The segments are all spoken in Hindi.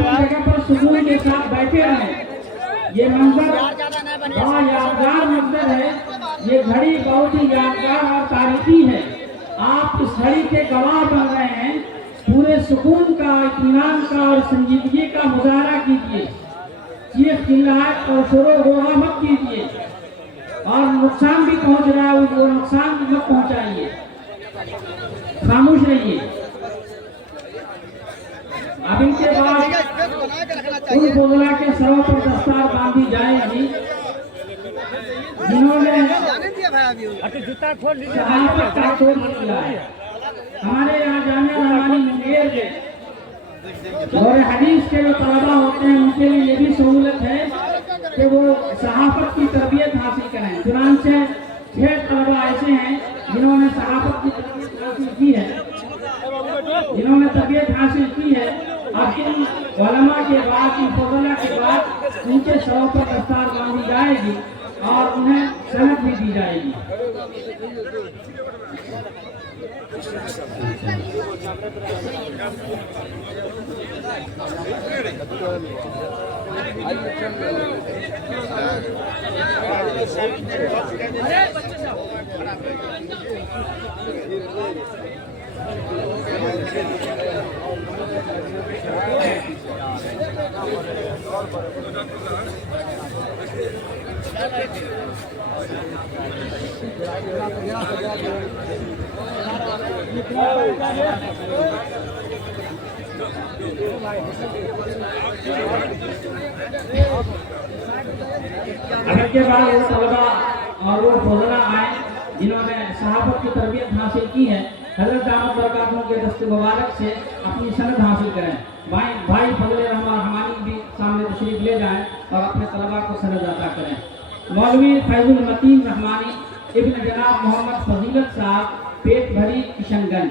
अपनी जगह पर सुकून के साथ बैठे रहें। ये मंजर बड़ा यादगार मंजर है। ये घड़ी बहुत ही यादगार और तारीखी है। आप इस घड़ी के गवाह बन रहे हैं। पूरे सुकून का, इत्मीनान का और संजीदगी का मुजाहरा कीजिए। चीख चिल्लाहट और शोर गुल मत कीजिए और नुकसान भी पहुंच रहा है वो नुकसान भी मत पहुंचाइए। खामोश रहिए। अब इनके बाद उन फुजला के सरों पर दस्तार बांधी जाएगी जिन्होंने शहादत का तोड़ किया है। हमारे यहाँ जामिया रहमानी मुंगेर में और हदीस के जो तलबा होते हैं उनके लिए ये भी सहूलत है कि वो सहाफत की तरबियत हासिल करें। चुनांचे 6 तलबा ऐसे हैं जिन्होंने सहाफत की तरबियत हासिल की है, जिन्होंने तरबियत हासिल की है। अब इन उलमा के बाद, इन फज़ला के बाद उनके सरों पर दस्तार बांधी जाएगी और उन्हें सनद भी दी जाएगी। अगर के बाद वो तलबा और वो फज़ला आए जिन्होंने सहाबत की तरबियत हासिल की है, हज़रत दामद बरकातहू के दस्ते मुबारक से अपनी सनद हासिल करें। भाई फज़ल रहमानी भी सामने तशरीफ ले जाएं और अपने तलबा को सनद अता करें। मौलवी फैजुल मतीन रहमानी इब्न जनाब मोहम्मद फजीलत साहब, पेट भरी, किशनगंज।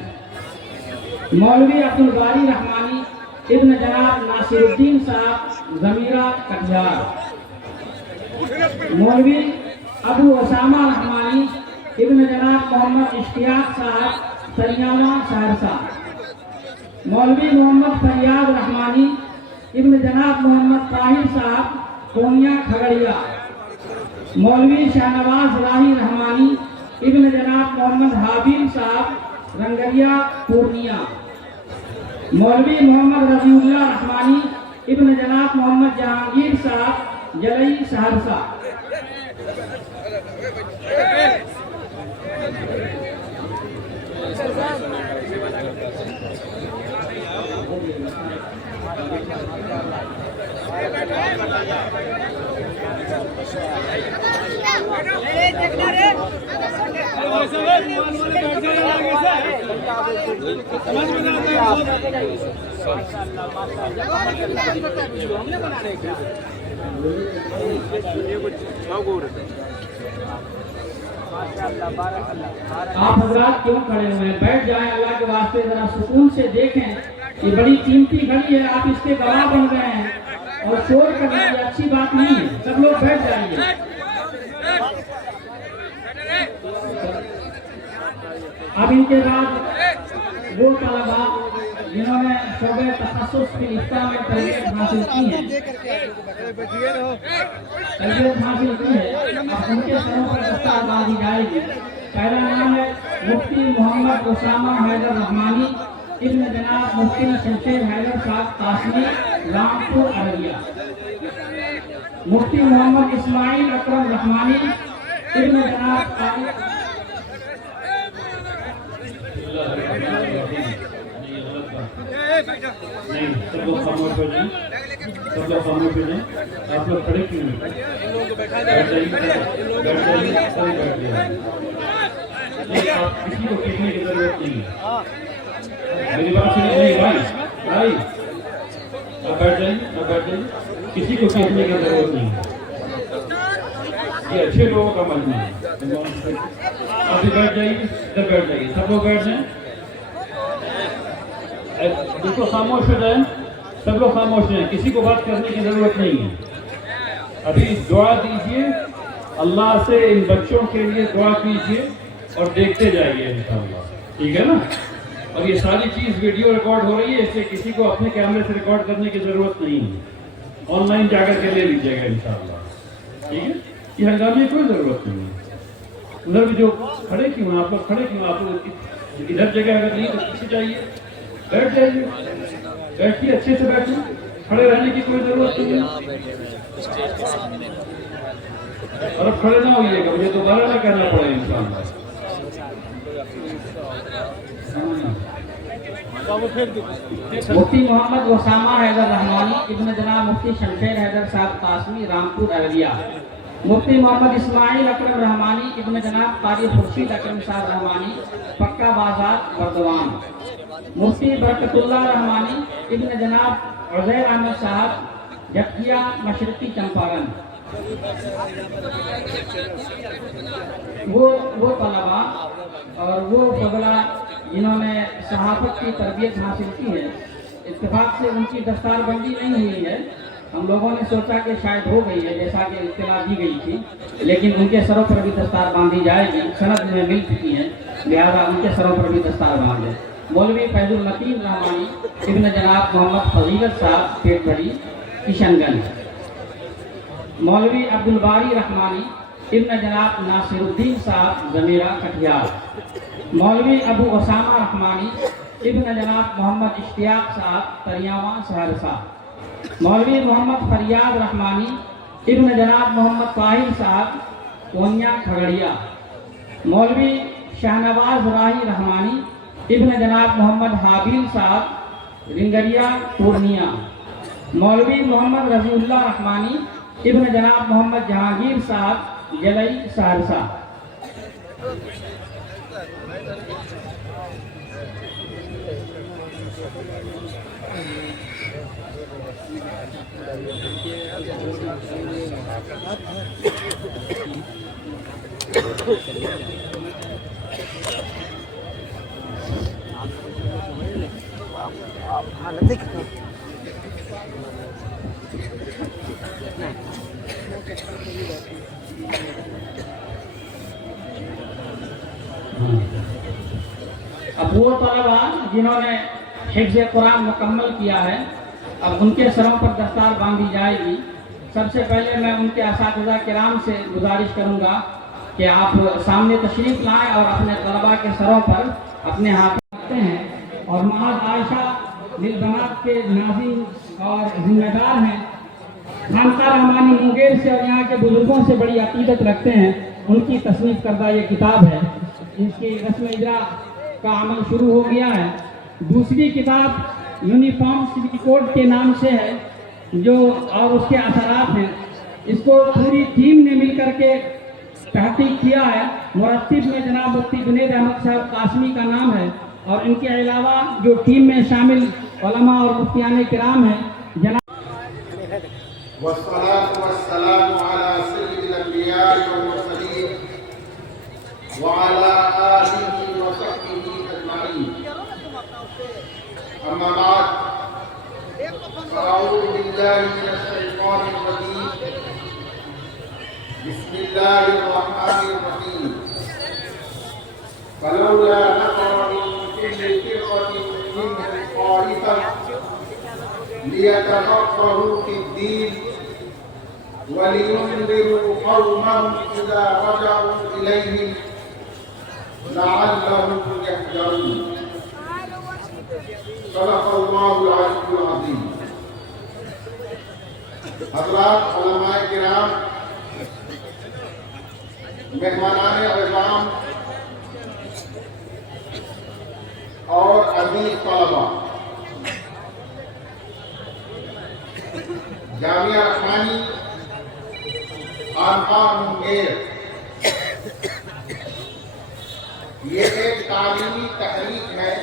मौलवी अब्दुल बारी रहमानी इब्न जनाब नासिरुद्दीन साहब, ज़मीरा, कटिहार। मौलवी अबू उसामा रहमानी इब्न जनाब मोहम्मद इश्तियाक साहब, सरियाना, सहरसा। मौलवी मोहम्मद फरियाद रहमानी इब्न जनाब मोहम्मद ताहिर साहब, कोनिया, खगड़िया। मौलवी शाहनवाज राही रहमानी इब्न जनाब मोहम्मद हाबिल साहब, रंगरिया, पूर्णिया। मौलवी मोहम्मद रजीउल्लाह रहमानी इब्न जनाब मोहम्मद जहांगीर साहब, जलई, सहरसा। आप हजरात क्यों खड़े हुए हैं? बैठ जाएं, अल्लाह के वास्ते जरा सुकून से देखें। ये बड़ी कीमती घड़ी है, आप इसके गवाह बन रहे हैं और शोर कर रहे हैं, अच्छी बात नहीं है। सब लोग बैठ जाइए। अब इनके बाद वो तलबा जिन्होंने शोबे तखस्सुस फिल इफ्ता में तरबियत हासिल की है, अब उनके सरों पर दस्तार बांधी जाएगी। पहला नाम है मुफ्ती मोहम्मद उसामा हैदर रहमानी इब्न जनाब मुफ्ती शमशेर हैदर साहब, कासमी, रामपुर, अररिया। मुफ्ती मोहम्मद इस्माइल अकरम रहमानी इब्न जनाब नहीं, सब लोग खामोश हो जाएं, सब लोग खामोश हो जाएं। आप लोग खड़े क्यों हैं? बैठ जाइए, बैठ जाइए, सभी बैठ जाइए। आप किसी को खींचने की जरूरत नहीं है। मेरी बात सुनिए भाई, आप बैठ जाइए, आप बैठ जाइए। किसी को खींचने की जरूरत नहीं है। ये अच्छे लोगों का मजमा है। आप भी बैठ जाइए, इधर बैठ जाइए, सब लोग बैठ जाएं। जिसको खामोश हो जाए, सब लोग खामोश हो जाए, किसी को बात करने की जरूरत नहीं है। अभी दुआ दीजिए, अल्लाह से इन बच्चों के लिए दुआ कीजिए और देखते जाइए इंशाअल्लाह, ठीक है ना? और ये सारी चीज वीडियो रिकॉर्ड हो रही है, इसलिए किसी को अपने कैमरे से रिकॉर्ड करने की जरूरत नहीं है। ऑनलाइन जाकर के ले लीजिएगा इंशाअल्लाह, ठीक है। ये हंगामे की कोई जरूरत नहीं है। उधर भी जो खड़े क्यों, आप लोग खड़े क्यों, आप लोग इधर जगह अगर नहीं तो पीछे जाइए, बैठ जाइए, बैठिए, अच्छे से बैठिए, खड़े रहने की कोई जरूरत नहीं है। और अब खड़े ना होइएगा, मुझे दोबारा ना करना पड़े इंशाअल्लाह। मुफ्ती मोहम्मद वसामा हैदर रहमानी इब्न जनाब मुफ्ती शमशेर हैदर साहब कासमी रामपुर अररिया, मुफ्ती मोहम्मद इस्माइल अकरम रहमानी इब्न जनाब कारी खुर्शीद अकरम साहब रहमानी पक्का बाजार बर्दवान, मुफ्ती बरकतुल्लाह रहमानी इब्न जनाब उजैर अहमद साहब जकिया मशरकी चंपारण। वो तलबा और वो फजला जिन्होंने सहाफत की तरबियत हासिल की है, इत्तेफाक से उनकी दस्तारबंदी नहीं हुई है। हम लोगों ने सोचा कि शायद हो गई है, जैसा कि इत्तला दी गई थी, लेकिन उनके सरों पर भी दस्तार बांधी जाएगी, सनद में मिल चुकी है, लिहाजा उनके सरों पर भी दस्तार बांधे। मौलवी फैजुल मतीन रहमानी इब्न जनाब मोहम्मद फजीलत साहब पेटबड़ी किशनगंज, मौलवी अब्दुल बारी रहमानी इब्न जनाब नासिरुद्दीन साहब जमीरा कटिहार, मौलवी अबू ओसामा रहमानी इब्न जनाब मोहम्मद इश्तियाक साहब तरियावा सहरसा, मौलवी मोहम्मद फरियाद रहमानी इब्न जनाब मोहम्मद ताहिर साहब कोनिया खगड़िया, मौलवी शाहनवाज राही रहमानी इब्न जनाब मोहम्मद हाबिल साहब रिंगरिया पूर्णिया, मौलवी मोहम्मद रजीउल्लाह रहमानी इब्न जनाब मोहम्मद जहांगीर साहब जलई सहरसा। अब वो तलबा जिन्होंने हिफ्ज़ कुरान मुकम्मल किया है, अब उनके सरों पर दस्तार बांधी जाएगी। सबसे पहले मैं उनके असातिज़ा किराम से गुजारिश करूंगा कि आप सामने तशरीफ़ लाएं और अपने तलबा के सरों पर अपने हाथ रखते हैं। और माद आयशा लिलबनात के नाज़िम और जिम्मेदार हैं, खानका रहमानी मुंगेर से और यहाँ के बुजुर्गों से बड़ी अकीदत रखते हैं। उनकी तसनीफ़ करदा ये किताब है, इसकी रस्म इजरा का अमल शुरू हो गया है। दूसरी किताब यूनिफॉर्म सिविल कोड के नाम से है, जो और उसके असरात हैं। इसको पूरी टीम ने मिलकर के तहकीक किया है। मुरत्तिब में जनाब मुफ्ती जुनैद अहमद साहब कासमी का नाम है, और इनके अलावा जो टीम में शामिल उलमा और मुफ्तियान किराम हैं, जनाब वस्सलातु वस्सलामु अला सय्यिदिल अंबिया वल मुरसलीन व अला आलिहि व सहबिहि अजमाइन। अम्मा बाद, अऊज़ु बिल्लाहि मिनश शैतानिर रजीम। बिस्मिल्लाहिर रहमानिर रहीम। फलौला नफ़रा मिन कुल्लि फ़िरक़तिन मिनहुम क़ाइफ़तुन लियतफ़क़्क़हू फ़िद्दीन वलियुन्ज़िरू क़ौमहum इज़ा रजअू इलैहिम लअल्लहुम यहज़रून। सदक़ल्लाहुल अलीयुल अज़ीम। हज़रात उलमाए किराम, मेहमानाने इज़ाम और अज़ीज़ तलबा, जामिया रहमानी खानकाह मुंगेर ये एक तालीमी तहरीक है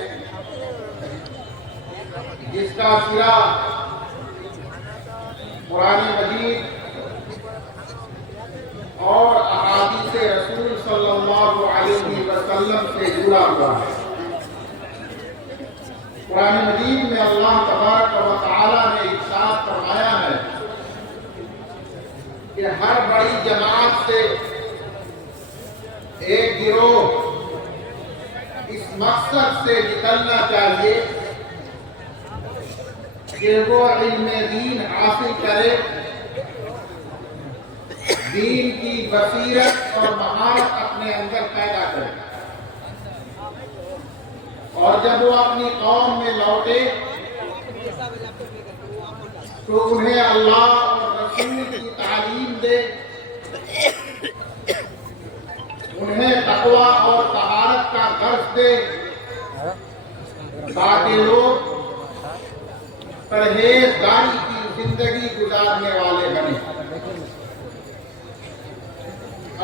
जिसका सिरा कुरान मजीद और अहादीस रसूल सल्लल्लाहु अलैहि वसल्लम से जुड़ा हुआ है। कुरान मजीद में अल्लाह तबारक व तआला ने इरशाद फरमाया है कि हर बड़ी जमात से एक गिरोह इस मकसद से निकलना चाहिए कि वो इल्म दीन हासिल करे, दीन की बसीरत और महारत अपने अंदर पैदा करे, और जब वो अपनी कौम में लौटे तो उन्हें अल्लाह और रसूल की तालीम दे, उन्हें तकवा और तहारत का दर्स दे, ताकि लोग परहेजगारी की जिंदगी गुजारने वाले बने।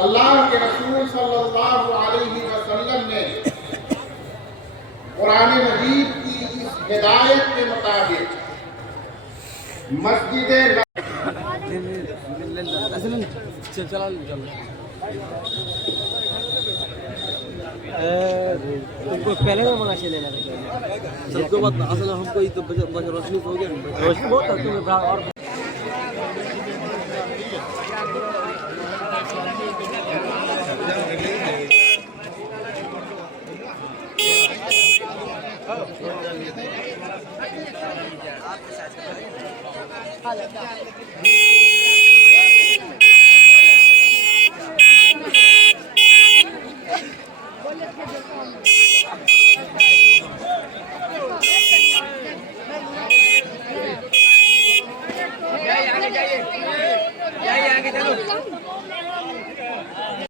अल्लाह के रसूल सल्लल्लाहु अलैहि वसल्लम ने कुरान मजीद की इस हिदायत के मुताबिक मस्जिद उनको पहले का मंगा चले सबको बात असल हमको ही तो रोशनी हो गया, रोशनी बहुत है तुम्हें और आ जाता है।